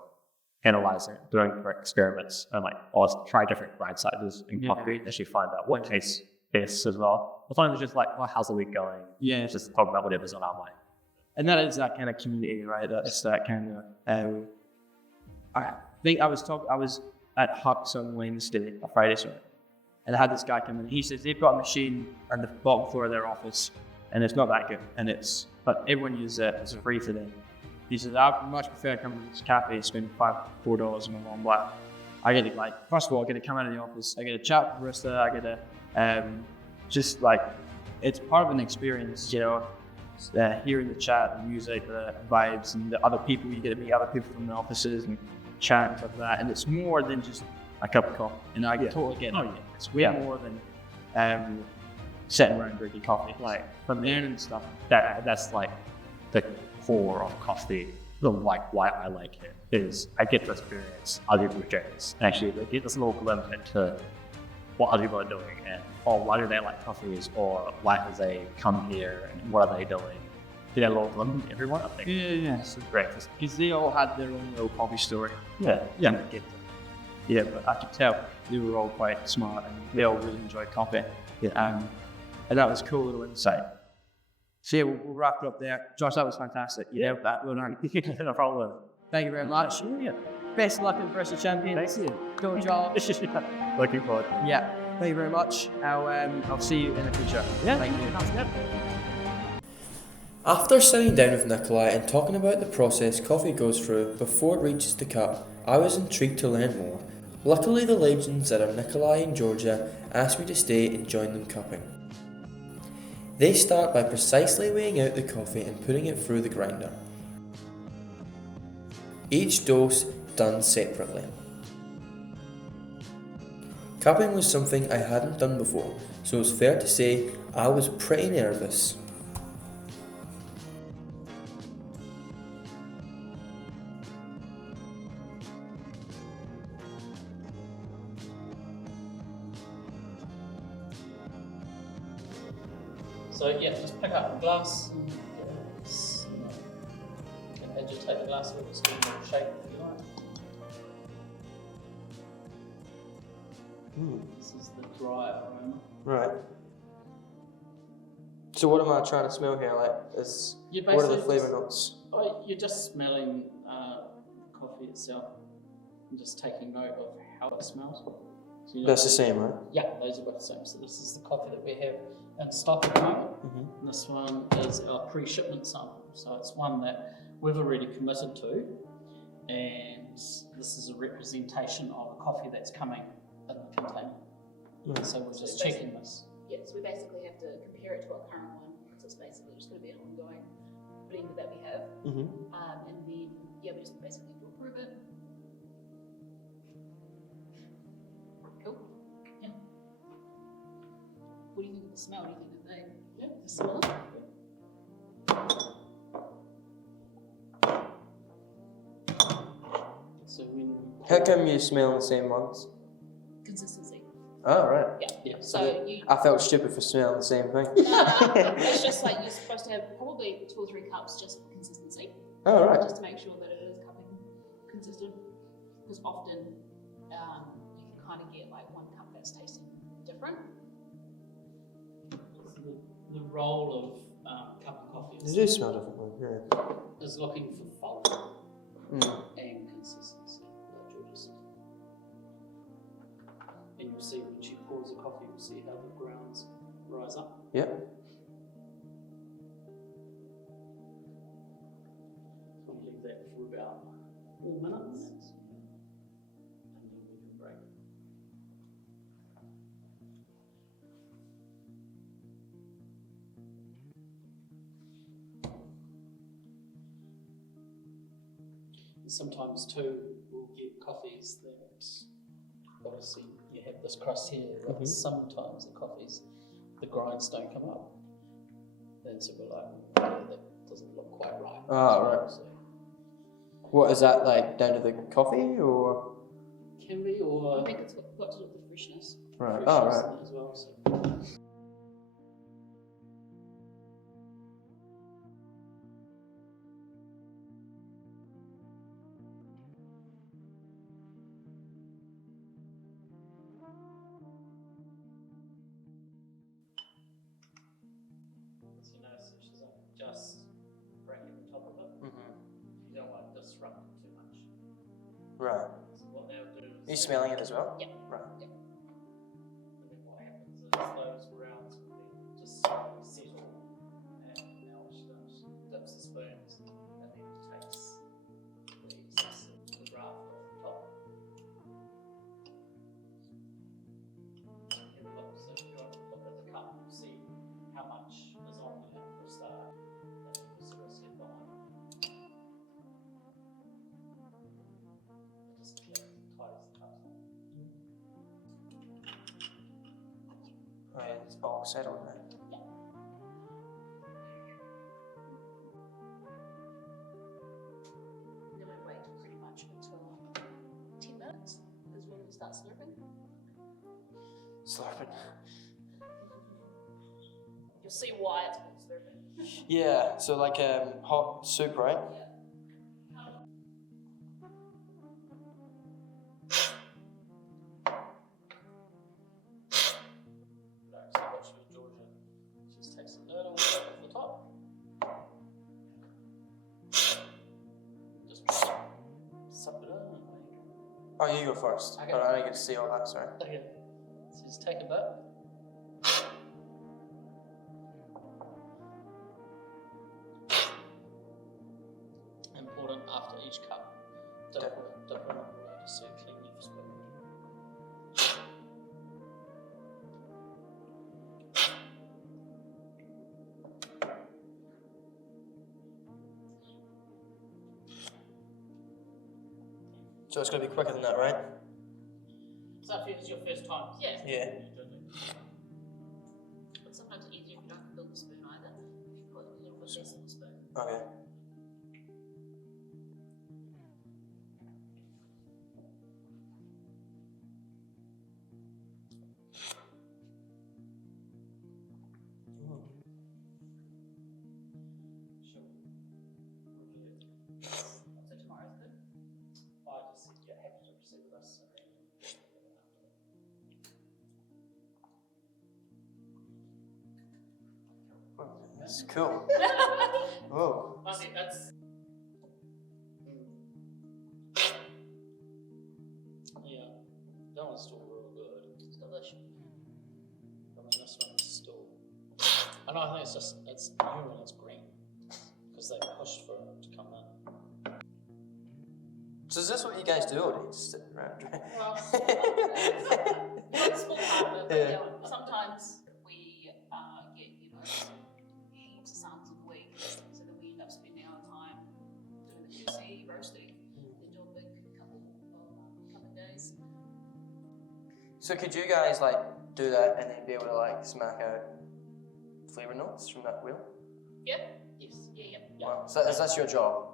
analyzing, doing experiments, and like, let's try different grind sizes in coffee and actually find out what tastes best as well. Sometimes it's just like, well, how's the week going? Yeah. Just talk about whatever's on our mind. And that is that kind of community, right? It's that kind of. I think I was at Huck's on Wednesday, or Friday, sorry, and I had this guy come in. He says they've got a machine on the bottom floor of their office, and it's not that good, but everyone uses it. It's free for them. He says I much prefer coming to this cafe, spend $4 on a long black. I get to first of all, I get to come out of the office. I get to chat with the barista. I get to just like, it's part of an experience, hearing the chat, the music, the vibes, and the other people. You get to meet other people from the offices and chat and stuff like that. And it's more than just a cup of coffee. And I totally get it. Oh, yeah. It's way more than sitting around drinking coffee. Like, from learning stuff. That's like the core of coffee. Why I like it is I get to experience other people's journeys. Actually, they get this little glimpse into what other people are doing, and why do they like coffees, or why have they come here, and what are they doing? Get a little glimpse into everyone, I think. Yeah. It's great. Because they all had their own little coffee story. Yeah. Yeah, but I could tell they were all quite smart, and they all really enjoyed coffee. Yeah. And that was a cool little insight. So yeah, we'll wrap it up there. Josh, that was fantastic. You nailed that. Well done. No problem. Thank you very much. Yeah. Best of luck in the Barista Champions. Thank you. Go Josh. Looking forward. Yeah. Thank you very much. I'll see you in the future. Yeah. Thank you. After sitting down with Nikolai and talking about the process coffee goes through before it reaches the cup, I was intrigued to learn more. Luckily, the legends that are Nikolai and Georgia asked me to stay and join them cupping. They start by precisely weighing out the coffee and putting it through the grinder. Each dose done separately. Cupping was something I hadn't done before, so it's fair to say I was pretty nervous. So yeah, just pick up the glass and you can agitate the glass with just give it a shake if you like. This is the dry aroma. Right. So what am I trying to smell here? What are the flavour notes? You're just smelling the coffee itself and just taking note of how it smells. So That's the same, right? Yeah, those are both the same. So this is the coffee that we have in stock at the moment. And this one is our pre-shipment sample. So it's one that we've already committed to, and this is a representation of a coffee that's coming in the container. So we're just checking this. Yeah, so we basically have to compare it to our current one, because it's basically just going to be an ongoing blend that we have. And then, we just basically approve it. Cool. What do you think of the smell? Do you think that they're similar? So when How come you smell the same ones? Consistency. Oh, right. Yeah. So you. I felt stupid for smelling the same thing. No. It's just like you're supposed to have probably 2 or 3 cups just for consistency. Oh, right. Just to make sure that it is cupping consistent. Because often you can kind of get like 1 cup that's tasting different. the role of cup of coffee They do smell differently, yeah. is looking for fog and consistency, like Georgia said. And you'll see when she pours the coffee, you'll see how the grounds rise up. Yep. So we'll leave that for about 4 minutes. And then we can break. And sometimes too, we'll get coffees that obviously you have this crust here, but sometimes the coffees, the grinds don't come up. And so we're like, "Yeah, that doesn't look quite right." Oh, right. So What is that, like, down to the coffee, or? can be, I or think it's got to do with the freshness. Right. freshness Oh, right. as well. So. So you notice that she's just breaking the top of it. You don't want to disrupt it too much. Right. So what they'll do is Are you smelling it as well? Yeah. Right. and then what happens is those grounds will then just slowly settle, and now what she does, she dips the spoons and then takes the raft off the top. And look, so if you want to look at the cup, you'll see how much is on there for a start, and then you sort of set behind. It just tightens the cups. Right, it's all settled now. Then we wait pretty much until 10 minutes is when we start slurping. Slurping. You'll see why it's called slurping. Yeah, so like hot soup, right? Yeah. Right, so watch with Georgia. She just takes a little bit off the top. Just suck it in. Oh, you go first. Okay. I don't get to see all that, sorry. Okay. So just take a bit. Important after each cup. Dip it in water just so you clean your spoon. So it's going to be quicker than that, right? So if it's your first time, Yeah. Yeah. But sometimes it's easier if you don't fill the spoon either. If you put a little bit less in the spoon. Okay. Sure. So tomorrow's good. I just said, yeah, happy to proceed with us. That's cool. Whoa. Honestly, that's. Yeah, that one's still real good. It's delicious. I mean, this one's still. I know, I think it's new and it's green. Because they pushed for it to come in. So is this what you guys do all day? Just sit around? Well, it's a small part of it, but Yeah. yeah, sometimes we get, heaps of samples of the week, so that we end up spending our time doing the QC, roasting, then do a big couple of days. So could you guys like do that and then be able to like smack out flavour notes from that wheel? Yeah. Yes. Yeah. Wow. So that's your job?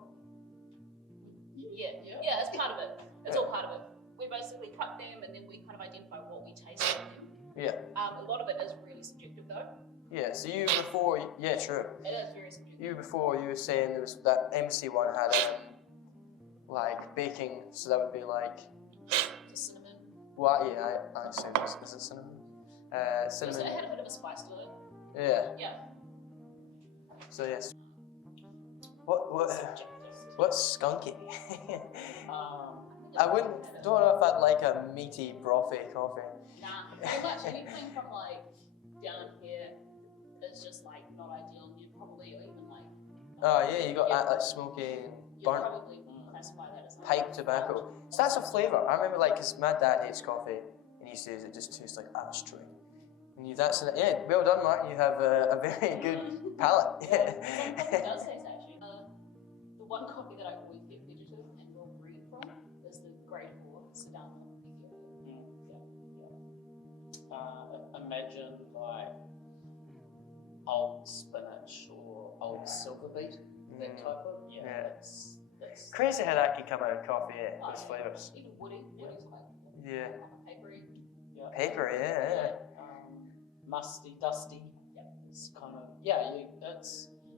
Yeah, it's part of it. It's all part of it. We basically cut them and then we kind of identify what we taste from them. Yeah. A lot of it is really subjective though. Yeah, so you before, yeah, true. It is very subjective. You before, you were saying there was that MC one had like baking, so that would be like, Just cinnamon. what, yeah, I assume, is it cinnamon? So it Cinnamon, had a bit of a spice to it. yeah, Yeah. so yes. What's skunky? I don't know if I'd like a meaty, brothy coffee. Nah, pretty much anything from like down here is just like not ideal, and you'd probably even like. Oh yeah, you got that like smoky and You'd burnt probably classify that as like pipe tobacco. So that's a flavour. I remember like, cause my dad hates coffee, and he says it just tastes like ashtray. And that's yeah, well done, Martin. You have a very good palate. Yeah. It does taste actually. The one coffee that I always get vegetable and raw breed from is the grade 4 Sedan. Imagine like old spinach or old silver beet, that type of, Yeah. that's Crazy how that can come out of coffee, yeah, those flavours. Even Woody's like Yeah. papery. Paper, yeah. musty, dusty. It's kind of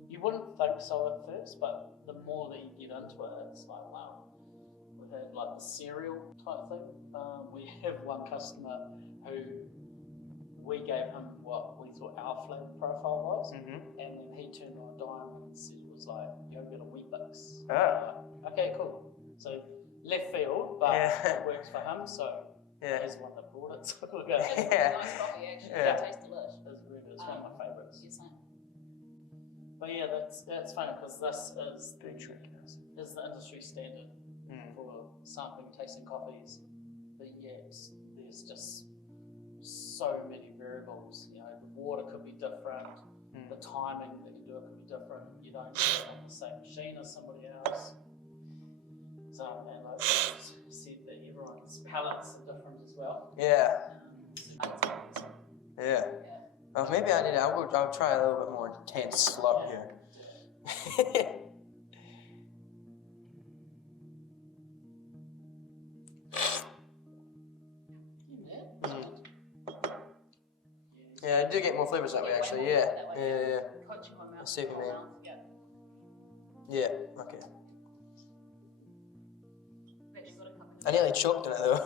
you wouldn't think so at first, but the more that you get into it, it's like wow. We've had like the cereal type thing. We have one customer who we gave him what we thought our flavour profile was, Mm-hmm. and then he turned on a dime and said it was like yogurt and Weet-Bix. Ah. Okay, cool. So left field, but Yeah. it works for him. So Yeah. he's the one that brought it. So we'll go. It's really Yeah. nice coffee actually. Yeah. It tastes delicious. It's really good. It's one of my favourites. Yes, But yeah, that's funny because this is Big trick. is the industry standard for sampling, tasting coffees. But yet there's just so many variables. You know, the water could be different, the timing that you do it could be different. You don't do it on the same machine as somebody else. So, and like I said, that everyone's palates are different as well. Yeah. Yeah. Oh, maybe I need. I'll try a little bit more intense slurp here. Yeah, I do get more flavours that way actually. Yeah. I see what you mean. Yeah. Okay. I nearly choked on it though.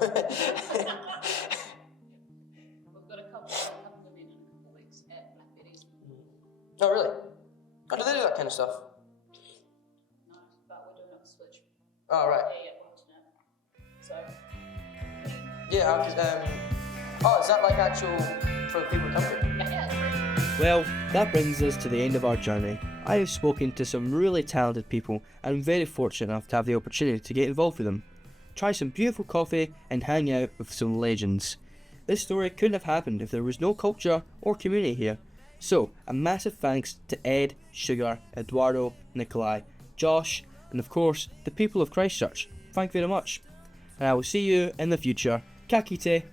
We've got a couple of men in a couple of weeks at Black Betty's. Oh really? Oh, do they do that kind of stuff? No, but we're doing it with Switch. Oh right. So Yeah. Oh, is that like actual for the people who come here? yeah, it's great. Well, that brings us to the end of our journey. I have spoken to some really talented people and I'm very fortunate enough to have the opportunity to get involved with them. Try some beautiful coffee and hang out with some legends. This story couldn't have happened if there was no culture or community here. So, a massive thanks to Ed, Sugar, Eduardo, Nikolai, Josh, and of course, the people of Christchurch. Thank you very much. And I will see you in the future. Ka kite.